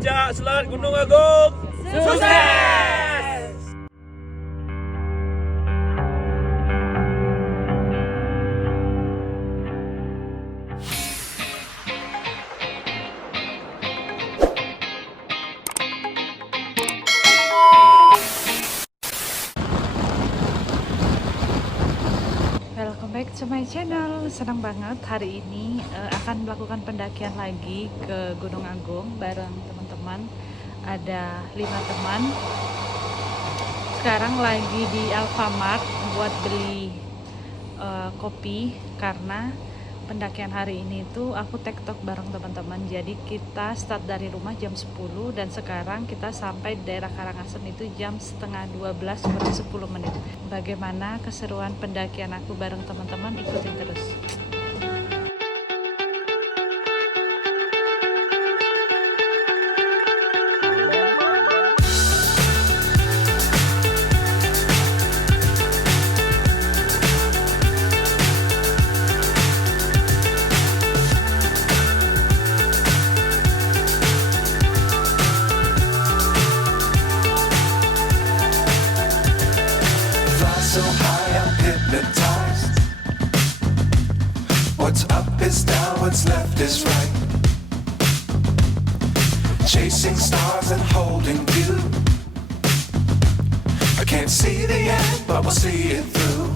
Puncak Selat Gunung Agung sukses! Welcome back to my channel. Senang banget hari ini akan melakukan pendakian lagi ke Gunung Agung bareng teman-teman. Ada 5 teman. Sekarang lagi di Alfamart buat beli kopi karena pendakian hari ini tuh aku tektok bareng teman-teman. Jadi kita start dari rumah jam 10 dan sekarang kita sampai di daerah Karangasem itu jam setengah 12 kurang 10 menit. Bagaimana keseruan pendakian aku bareng teman-teman, ikutin terus. So high I'm hypnotized. What's up is down, what's left is right. Chasing stars and holding you. I can't see the end, but we'll see it through.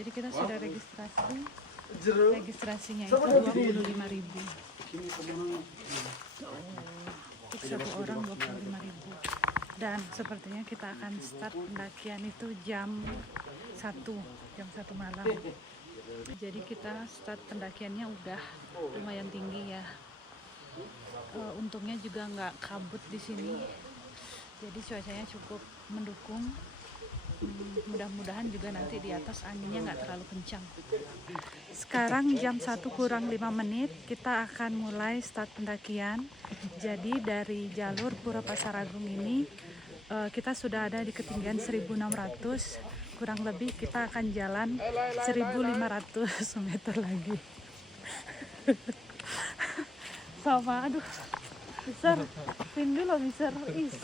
Jadi kita sudah registrasinya itu 25.000 untuk satu orang 25.000 dan sepertinya kita akan start pendakian itu jam 1 malam. Jadi kita start pendakiannya udah lumayan tinggi ya. Untungnya juga nggak kabut di sini, jadi cuacanya cukup mendukung. Mudah-mudahan juga nanti di atas anginnya nggak terlalu kencang. Sekarang jam 1 kurang 5 menit kita akan mulai start pendakian. Jadi dari jalur Pura Pasaragung ini kita sudah ada di ketinggian 1600, kurang lebih kita akan jalan 1500 meter lagi. Sama aduh besar rindu loh besar is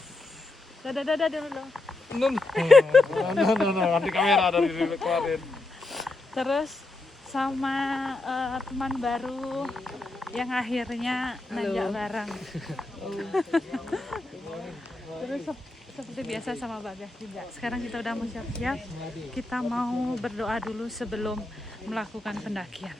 dadah dulu. No, nanti kamera dari kemarin. Terus sama teman baru yang akhirnya nanjak bareng. Terus seperti biasa sama Bagas juga. Sekarang kita udah mau siap-siap. Kita mau berdoa dulu sebelum melakukan pendakian.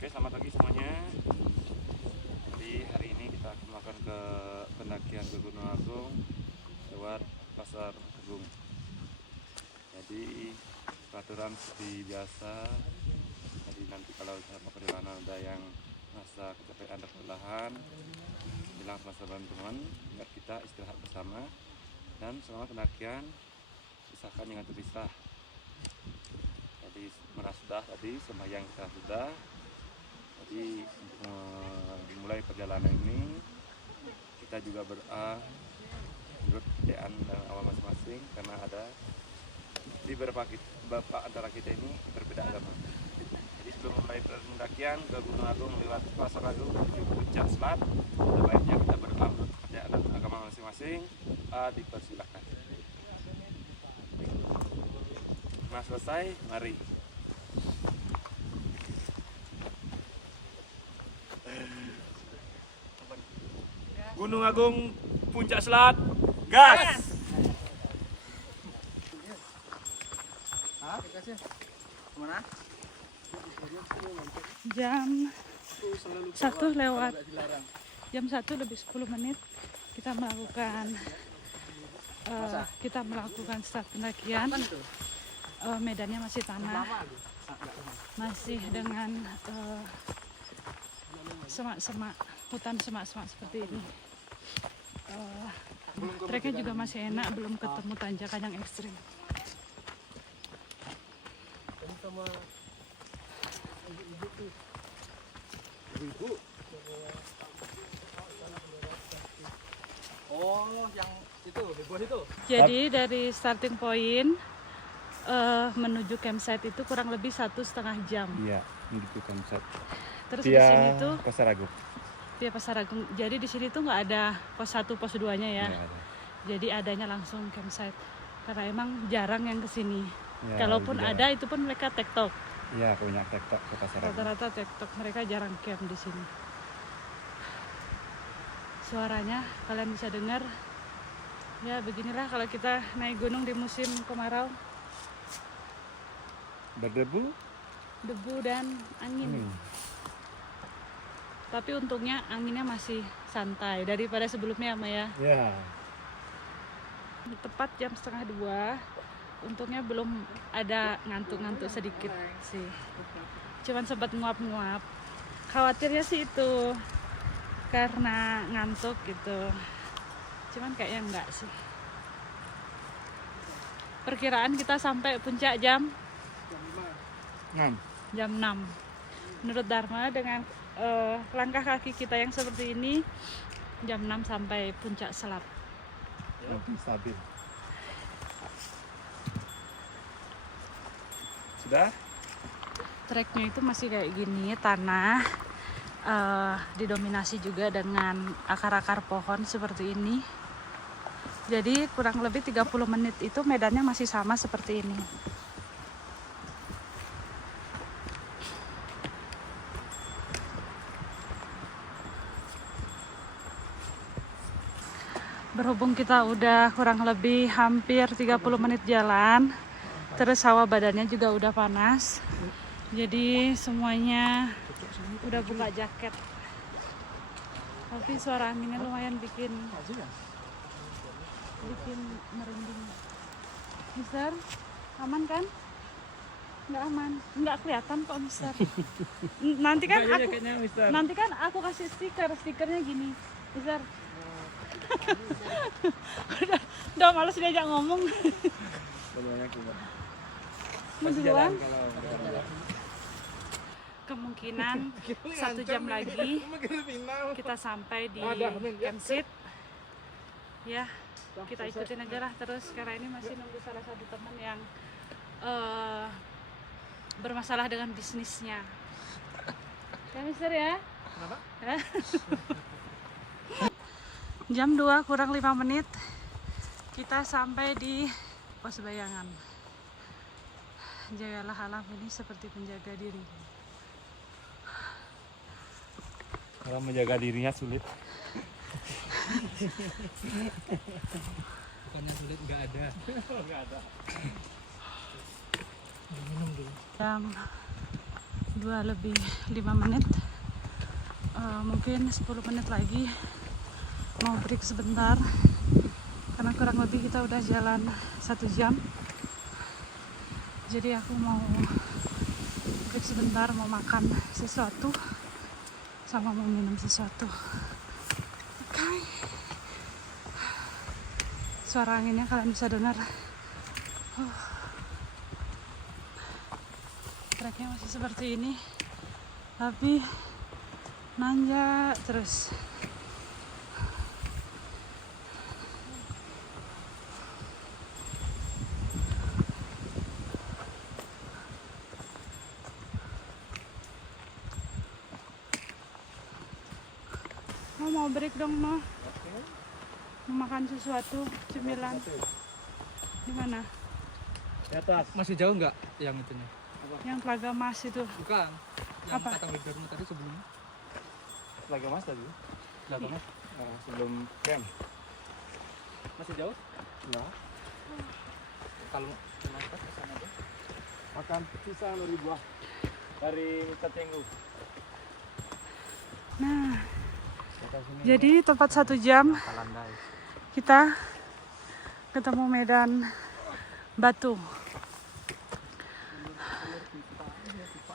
Oke, selamat pagi semuanya. Jadi hari ini kita akan melakukan ke pendakian ke Gunung Agung lewat Pasar Agung. Jadi peraturan seperti biasa. Jadi nanti kalau sama perjalanan ada yang merasa kecapean dan kelelahan, bilang sama teman-teman biar kita istirahat bersama, dan selama pendakian pisahkan jangan terpisah. Jadi merasa sudah tadi sembahyang kita sudah. Jadi mulai perjalanan ini kita juga berdoa menurut kepercayaan dan awal masing-masing, karena ada di beberapa antara kita ini berbeda agama. Jadi sebelum mulai pendakian ke Gunung Agung lewat Pasar Agung menuju Puncak Selat, sebaiknya kita berdoa menurut kepercayaan dan agama masing-masing. Dipersilakan. Nah, selesai, mari. Gunung Agung Puncak Selat, gas! Jam 1 lewat, jam 1 lebih 10 menit kita melakukan start pendakian. Medannya masih tanah, masih dengan semak-semak, hutan semak-semak seperti ini. Treknya juga masih enak, belum ketemu tanjakan yang ekstrim. Oh, yang itu, di bawah itu. Jadi dari starting point menuju campsite itu kurang lebih 1,5 jam. Iya, menuju konsep. Terus di sini tuh Pasaragung. via Pasaragung. Jadi di sini tuh nggak ada pos 1, pos 2-nya ya. Iya, ada. Jadi adanya langsung campsite. Karena emang jarang yang kesini. Ya, Kalaupun lebih ada itu pun mereka tektok. Iya, punya tektok ke Pasaragung. Rata-rata tektok, mereka jarang camp di sini. Suaranya kalian bisa dengar. Ya beginilah kalau kita naik gunung di musim kemarau. Berdebu. Debu dan angin. Tapi untungnya anginnya masih santai daripada sebelumnya, Maya. Ya. Tepat jam 1:30. Untungnya belum ada ngantuk-ngantuk sedikit sih. Cuman sempat nguap-nguap. Khawatirnya sih itu karena ngantuk gitu. Cuman kayaknya enggak sih. Perkiraan kita sampai puncak jam 6. Menurut Dharma dengan langkah kaki kita yang seperti ini, jam 6 sampai puncak Selap. Lebih stabil. Sudah? Treknya itu masih kayak gini, tanah, didominasi juga dengan akar-akar pohon seperti ini. Jadi kurang lebih 30 menit itu medannya masih sama seperti ini. Berhubung kita udah kurang lebih hampir 30 menit jalan, terus hawa badannya juga udah panas, jadi semuanya udah buka jaket. Tapi suara anginnya lumayan bikin merinding. Mister, aman kan? Nggak aman, nggak kelihatan kok Mister. Nanti kan aku kasih stikernya gini, Mister. udah males diajak ngomong. Mau duluan? Kemungkinan 1 jam lagi kita sampai di campsite. Ya, kita ikutin aja lah terus. Karena ini masih nunggu salah satu teman yang bermasalah dengan bisnisnya. Ya Mister ya? Kenapa? Jam 2 kurang 5 menit kita sampai di pos bayangan. Jagalah alam ini seperti penjaga diri. Kalau menjaga dirinya sulit. Bukannya sulit, nggak ada. Nggak ada. Minum dulu. Jam 2 lebih 5 menit. Mungkin 10 menit lagi mau break sebentar karena kurang lebih kita udah jalan 1 jam. Jadi aku mau break sebentar, mau makan sesuatu sama mau minum sesuatu. Oke. Suara anginnya kalian bisa dengar. Treknya masih seperti ini, tapi nanjak terus. Mau break dong, mau makan sesuatu cemilan. Di mana? Di atas. Masih jauh nggak yang itunya? Yang Telaga Mas itu. Bukan. Yang Apa? kata Wigarmu tadi sebelumnya. Lagi Mas tadi. Belakangnya. Sebelum camp. Masih jauh? Enggak. Kalau mau ke sana aja. Makan pisang dari buah dari Mr. Cenggu. Nah, jadi tempat 1 jam kita ketemu medan batu.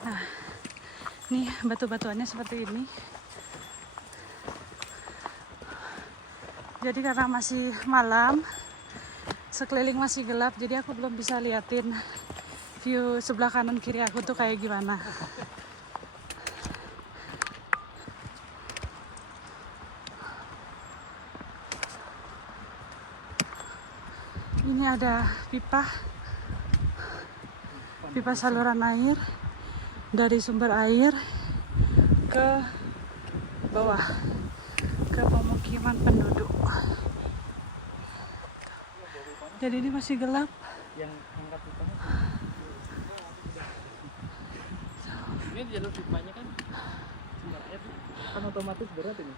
Nah, nih batu-batuannya seperti ini. Jadi karena masih malam, sekeliling masih gelap, jadi aku belum bisa liatin view sebelah kanan kiri aku tuh kayak gimana. Ini ada pipa saluran air dari sumber air ke bawah, ke pemukiman penduduk. Jadi ini masih gelap. Yang angkat pipanya. Ini jalur pipanya kan sumber air kan otomatis berat ini.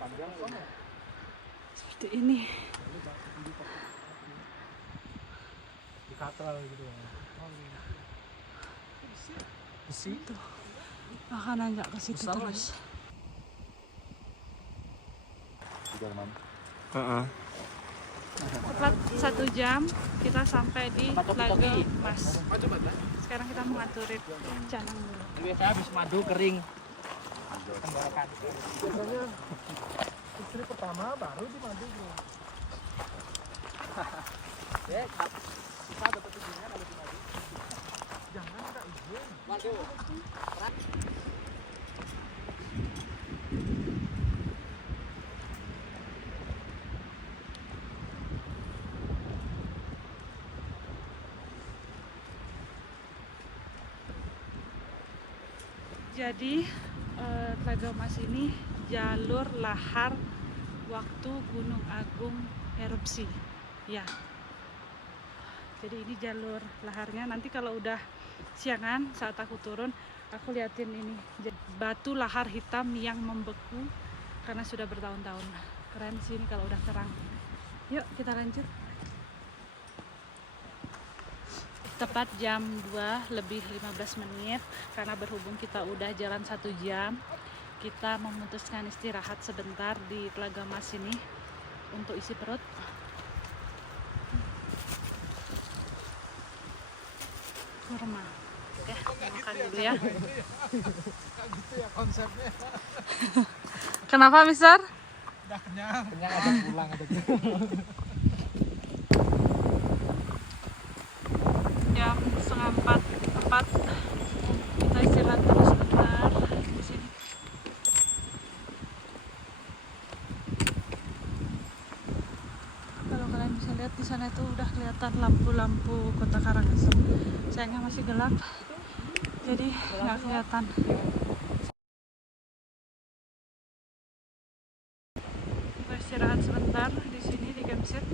Panjang banget. Seperti ini. Di katral gitu ya. Besi. Tuh. Akan nanjak ke situ terus. Tepat 1 jam kita sampai di Tlaga Mas. Sekarang kita mau ngaturin canang dulu. Biasanya habis madu kering. Tenggorokan. Biasanya istri pertama baru di madu. Ya, bisa dapat izinnya kalau di madu. Jangan minta izin. Madu. Jadi Tlaga Mas ini jalur lahar waktu Gunung Agung erupsi. Ya. Jadi ini jalur laharnya. Nanti kalau udah siangan saat aku turun, aku liatin ini batu lahar hitam yang membeku karena sudah bertahun-tahun. Keren sih ini kalau udah terang. Yuk kita lanjut. Tepat jam 2 lebih 15 menit karena berhubung kita udah jalan 1 jam, kita memutuskan istirahat sebentar di Tlaga Mas ini untuk isi perut. Kurma. Oke, makan dulu ya. Gitu ya konsepnya. Kenapa, Mister? Udah kenyang. Kenyang ada pulang ada. Jam 3:30 tepat kita istirahat dulu sebentar di sini. Kalau kalian bisa lihat di sana itu udah kelihatan lampu-lampu Kota Karangasem. Sayangnya masih gelap, jadi nggak kelihatan. Kita istirahat sebentar di sini di campsite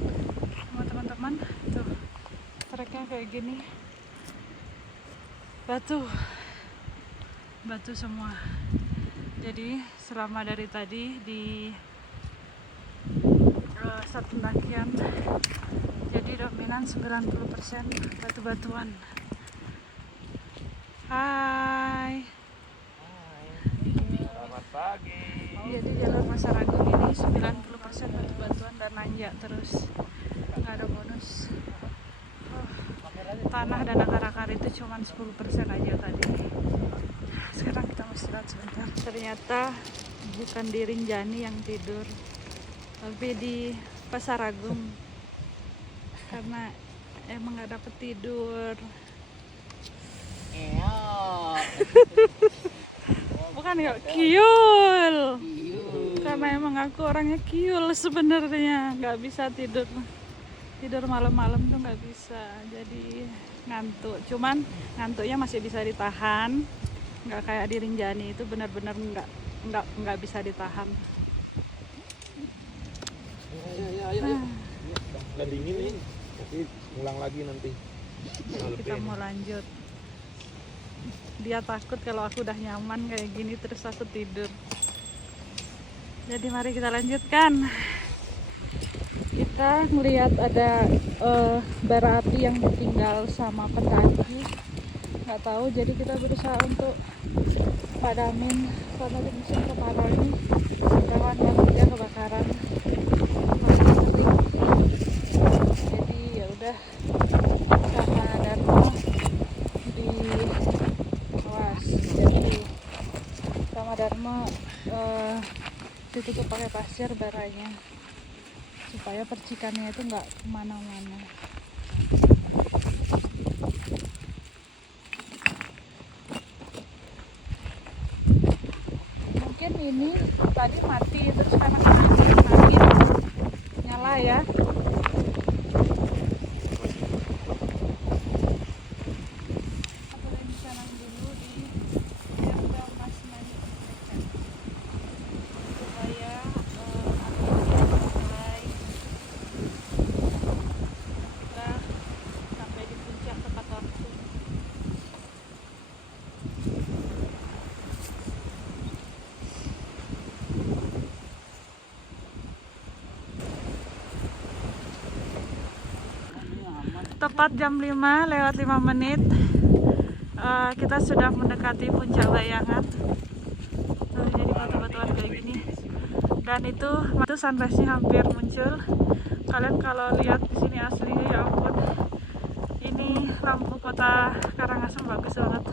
sama teman-teman. Tuh, treknya kayak gini. Batu semua. Jadi selama dari tadi di saat pendakian, jadi dominan 90% batu-batuan. Hai. Selamat pagi. Jadi jalur Masaragung ini 90% batu-batuan dan nanjak terus. Nggak ada bonus. Tanah dan akar-akar itu cuma 10% aja tadi. Sekarang kita mau istirahat sebentar. Ternyata bukan di Rinjani yang tidur, tapi di Pasaragung. Karena emang gak dapet tidur. Bukan ya, kiul. Karena emang aku orangnya kiul sebenarnya, nggak bisa tidur malam-malam tuh nggak bisa, jadi ngantuk. Cuman ngantuknya masih bisa ditahan, nggak kayak di Rinjani itu benar-benar nggak bisa ditahan. Udah dingin nih, tapi ulang lagi nanti. Kita mau lanjut. Dia takut kalau aku udah nyaman kayak gini terus aku tidur. Jadi mari kita lanjutkan. Kita kita ngelihat ada bara api yang ditinggal sama pendaki, nggak tahu, jadi kita berusaha untuk padamin karena di musim kemarau ini rawan banget ya kebakaran, masih penting. Jadi ya udah, sama Dharma di awas, jadi sama Dharma ditutup pakai pasir baranya supaya percikannya itu nggak kemana-mana. Mungkin ini tadi mati terus karena angin nyala ya. Boleh disanang dulu di Jambal Mas Mani supaya kita sampai di puncak tepat waktu. Tepat jam 5 lewat 5 menit kita sudah mendekati puncak bayangan. Jadi batu-batuan kayak gini, dan itu sunrise-nya hampir muncul. Kalian kalau lihat di sini aslinya, ya ampun, ini lampu kota Karangasem bagus banget.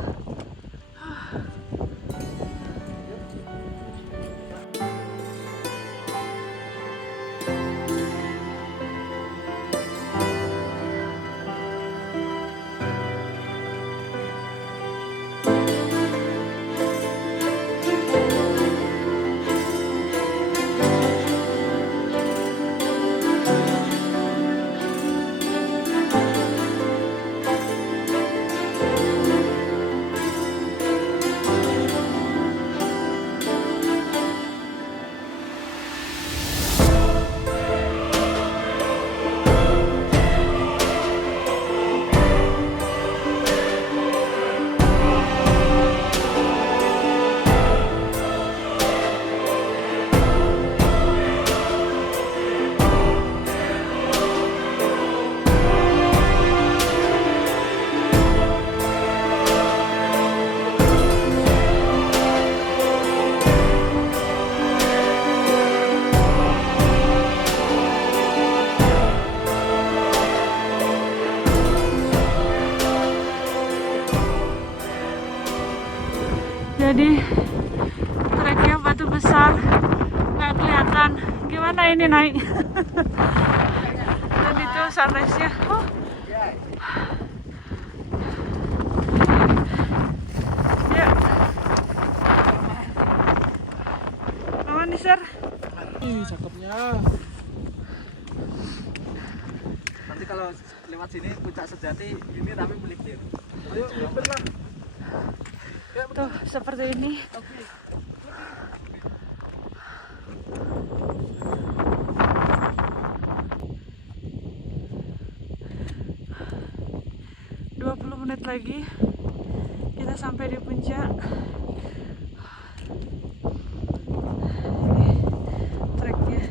Jadi treknya batu besar, nggak kelihatan gimana ini naik. Dan itu sunrise-nya. Ya. Aman nih, Sir. Cakepnya. Nanti kalau lewat sini puncak sejati ini tapi melipir. Ayo, melipir lah. Tuh seperti ini. Oke. 20 menit lagi kita sampai di puncak. Treknya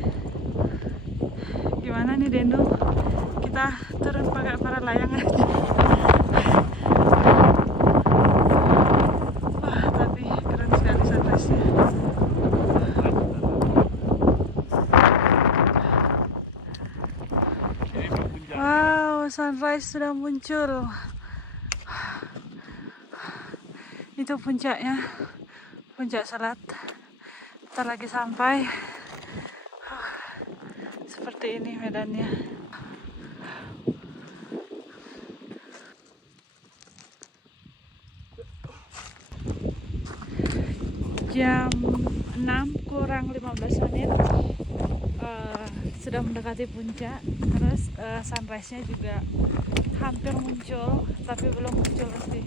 gimana nih, Dendo? Kita turun pakai para layang aja. Wah, tapi keren sekali sunrise-nya. Wow, sunrise sudah muncul. Itu puncaknya, puncak Selat. Ntar lagi sampai. Seperti ini medannya. Jam 6 kurang 15 menit. Sudah mendekati puncak. Terus sunrise-nya juga hampir muncul, tapi belum muncul pasti.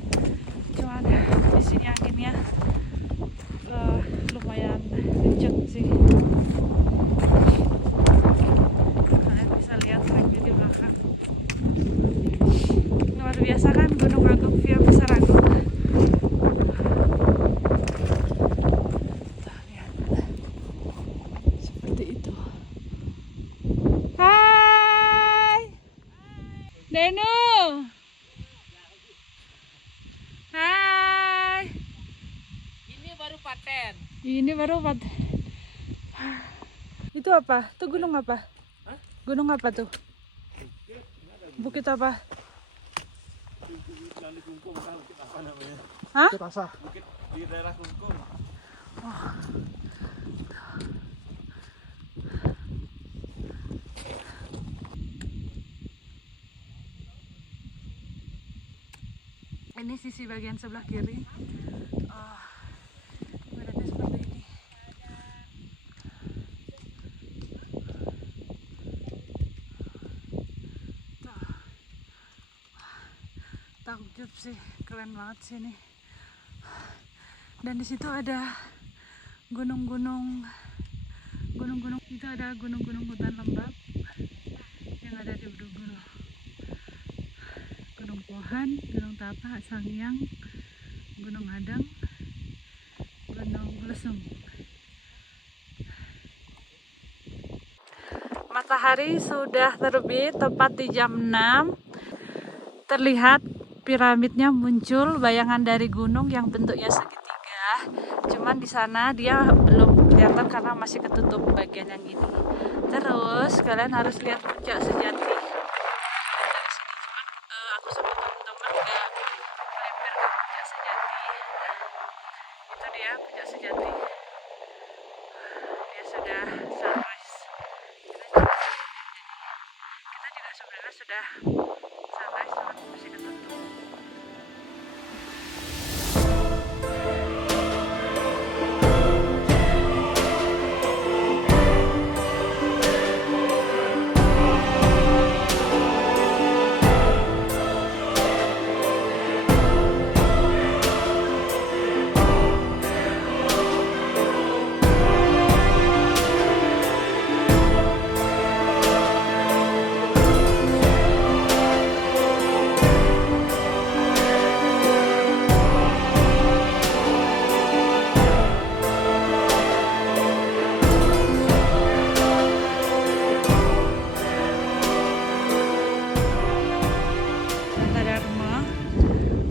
Cuman di sini anginnya lumayan kenceng sih. Kalian bisa lihat treknya di belakang. Luar biasa kan, Gunung Agung via Besar Agung. Tuh, lihat. Seperti itu. Hai. Anu. Hai. Ini baru paten. Ini baru apa? Itu apa? Itu gunung apa? Hah? Gunung apa tuh? Bukit apa? Yang di Kungkung kan, bukit apa namanya? Hah? Bukit di daerah Kungkung. Ini sisi bagian sebelah kiri. Badannya seperti ini. Tuh. Takjub sih, keren banget sini. Dan di situ ada gunung-gunung. Itu ada gunung-gunung hutan lembab yang ada di Bedugul. Gunung Pohan, Gunung Tapak, Sangyang, Gunung Hadang, Gunung Lesung. Matahari sudah terbit tepat di jam 6. Terlihat piramidnya muncul, bayangan dari gunung yang bentuknya segitiga. Cuman di sana dia belum kelihatan karena masih ketutup bagian yang ini. Terus kalian harus lihat puncak sejati. Dari sini cuman aku sama teman-teman udah melipir ke puncak sejati. Itu dia puncak sejati. Dia sudah sunrise. Kita juga sebenarnya sudah sunrise, cuman masih ketutup.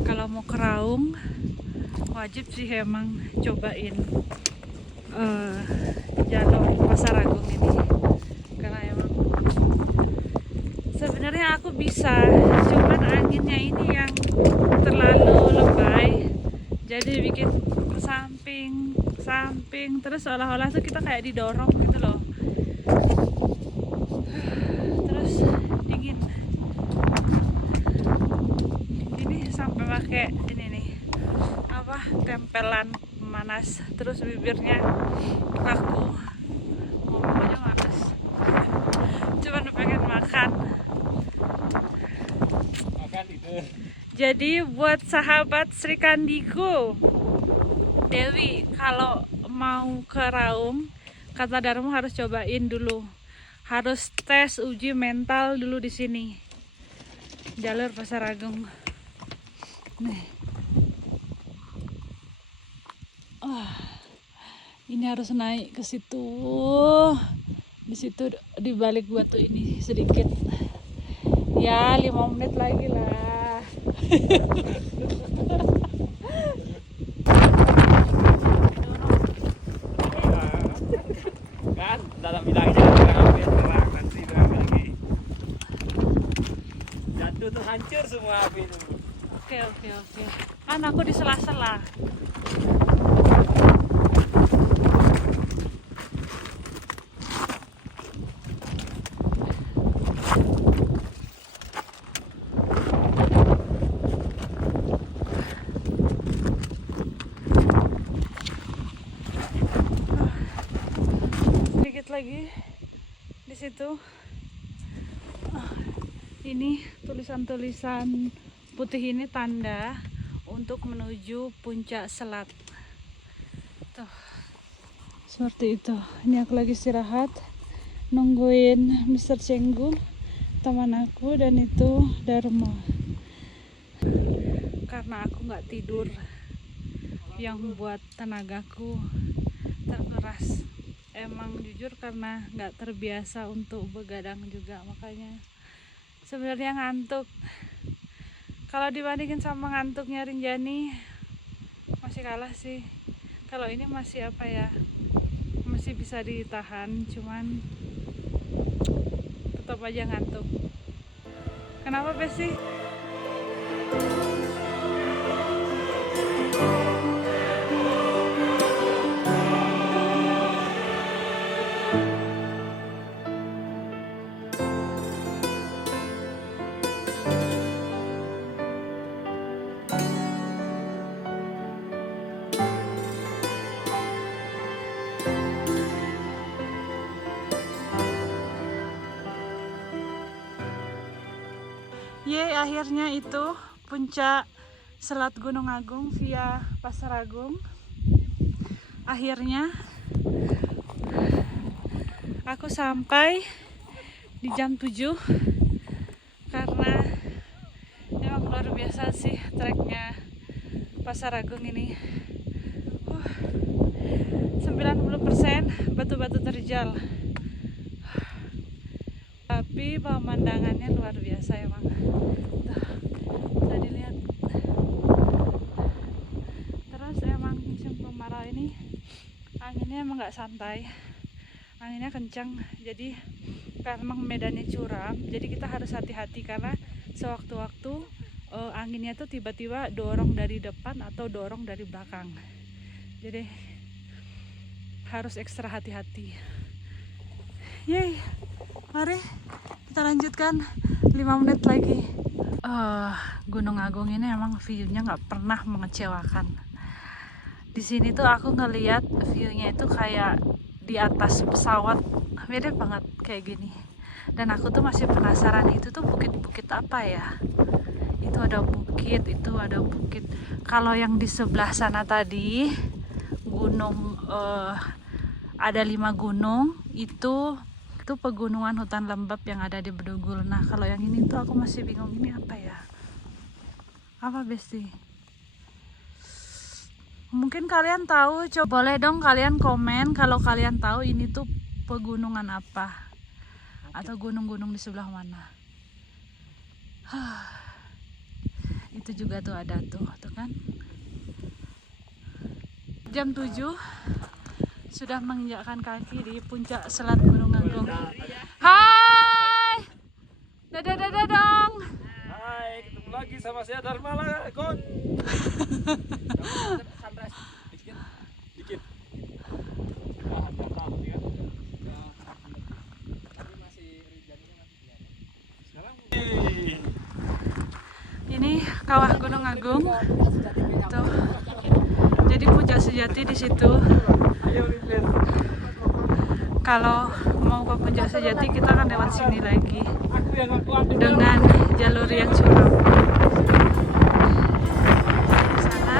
Kalau mau ke Raung wajib sih emang cobain jalur Pasar Agung ini, karena emang sebenarnya aku bisa, cuman anginnya ini yang terlalu lebay, jadi bikin samping terus seolah-olah tuh kita kayak didorong gitu loh. Terus dingin. Sampai pakai ini nih apa, tempelan pemanas, terus bibirnya kaku, ngomongnya manas, cuman pengen makan. Jadi buat sahabat Sri Kandiku, Dewi, kalau mau ke Raung, kata Darmo harus cobain dulu, harus tes uji mental dulu di sini, jalur Pasar Agung. Nih. Ini harus naik ke situ. Di situ di balik batu ini sedikit. Ya, 5 menit lagi lah. Kan dalam bilangnya hampir terang, nanti berapa lagi jatuh tuh hancur semua api itu. Oke. Kan aku di sela-sela. Sedikit lagi di situ. Ini tulisan-tulisan putih ini tanda untuk menuju puncak Selat. Tuh, seperti itu. Ini aku lagi istirahat, nungguin Mr. Cenggu, teman aku, dan itu Darmo. Karena aku nggak tidur, yang membuat tenagaku terkuras. Emang jujur karena nggak terbiasa untuk begadang juga, makanya sebenarnya ngantuk. Kalau dibandingin sama ngantuknya Rinjani masih kalah sih. Kalau ini masih apa ya, masih bisa ditahan, cuman tetap aja ngantuk. Kenapa Besti? Yeay, akhirnya itu puncak Selat Gunung Agung via Pasar Agung. Akhirnya aku sampai di jam 7 karena emang luar biasa sih treknya Pasar Agung ini. 90% batu-batu terjal. Tapi pemandangannya luar biasa emang. Tuh, bisa dilihat. Terus emang musim kemarau ini anginnya emang nggak santai, anginnya kencang. Jadi karena emang medannya curam, jadi kita harus hati-hati karena sewaktu-waktu anginnya tuh tiba-tiba dorong dari depan atau dorong dari belakang. Jadi harus ekstra hati-hati. Yeay, mari kita lanjutkan 5 menit lagi. Gunung Agung ini emang view-nya nggak pernah mengecewakan. Di sini tuh aku ngeliat view-nya itu kayak di atas pesawat, mirip banget kayak gini. Dan aku tuh masih penasaran itu tuh bukit-bukit apa ya? Itu ada bukit, itu ada bukit. Kalau yang di sebelah sana tadi gunung, ada 5 gunung, itu pegunungan hutan lembab yang ada di Bedugul. Nah kalau yang ini tuh aku masih bingung, ini apa ya? Apa Besti? Mungkin kalian tahu, coba boleh dong kalian komen kalau kalian tahu ini tuh pegunungan apa atau gunung-gunung di sebelah mana. Itu juga tuh ada tuh kan. Jam 7 sudah menginjakkan kaki di puncak Selat Gunung Agung. Hai, dadah dong. Hai, ketemu lagi sama saya Dharma Lagon. Dikit. Ini kawah Gunung Agung. Tuh. Jadi puncak sejati di situ. Kalau mau ke puncak sejati kita akan lewat sini lagi dengan jalur yang curam. Sana.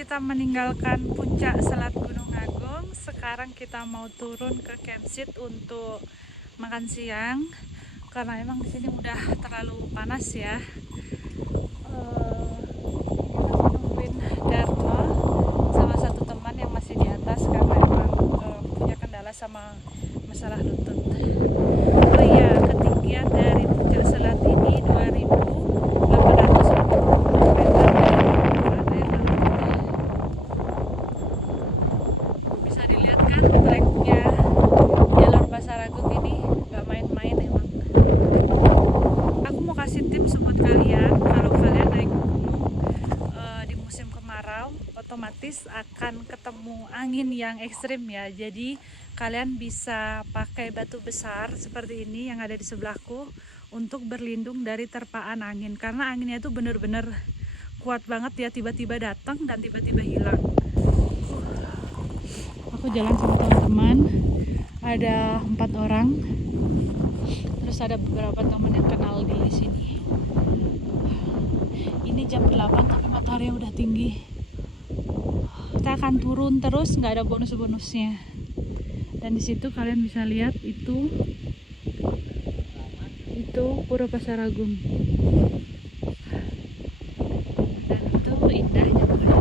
Kita meninggalkan puncak Selat Gunung Agung. Sekarang kita mau turun ke campsite untuk makan siang. karena emang di sini udah terlalu panas ya. Kita nungguin Darto sama satu teman yang masih di atas karena emang punya kendala sama masalah lutut. Oh iya, ketinggian dari puncak Selat ini 2.840 meter dari permukaan air laut. Bisa dilihat kan treknya jalur Pasaragung ini nggak main-main emang. Aku mau kasih tips buat kalian, kalau kalian naik gunung di musim kemarau otomatis akan ketemu angin yang ekstrim ya. Jadi kalian bisa pakai batu besar seperti ini yang ada di sebelahku untuk berlindung dari terpaan angin, karena anginnya itu bener-bener kuat banget ya, tiba-tiba datang dan tiba-tiba hilang. Aku jalan sama teman-teman, ada 4 orang, terus ada beberapa teman yang kenal di sini. Ini jam 8 tapi matahari udah tinggi. Kita akan turun terus, nggak ada bonus-bonusnya. Dan di situ kalian bisa lihat itu Pura Pasaragung. Dan itu indahnya pokoknya.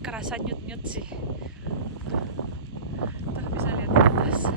Kerasa nyut-nyut sih. Tuh bisa lihat di atas.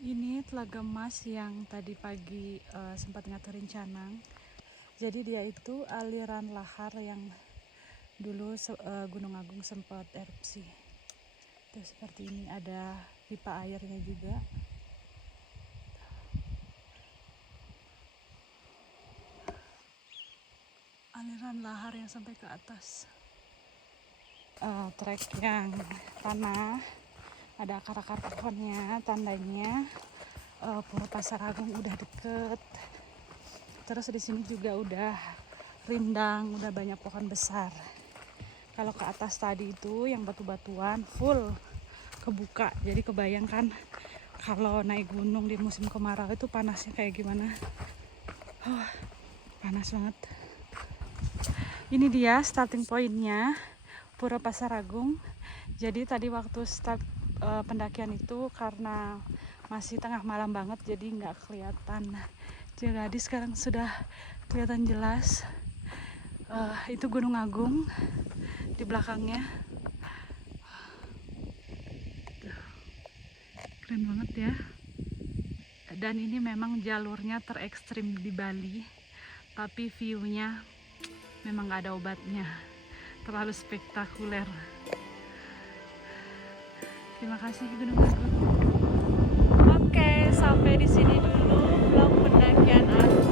Ini Telaga Mas yang tadi pagi sempat ngaturin Canang. Jadi dia itu aliran lahar yang dulu Gunung Agung sempat erupsi. Tuh seperti ini, ada pipa airnya juga. Aliran lahar yang sampai ke atas. Trek yang tanah, ada akar-akar pohonnya, tandanya Pura Pasaragung udah deket. Terus di sini juga udah rindang, udah banyak pohon besar. Kalau ke atas tadi itu yang batu-batuan full kebuka. Jadi kebayangkan kalau naik gunung di musim kemarau itu panasnya kayak gimana. Panas banget. Ini dia starting pointnya Pura Pasaragung. Jadi tadi waktu start pendakian itu karena masih tengah malam banget, jadi nggak kelihatan. Jadi sekarang sudah kelihatan jelas. Itu Gunung Agung di belakangnya. Keren banget ya. Dan ini memang jalurnya terekstrim di Bali, tapi view-nya memang nggak ada obatnya. Terlalu spektakuler. Terima kasih Gunung Agung. Oke, sampai di sini dulu vlog pendakian aku.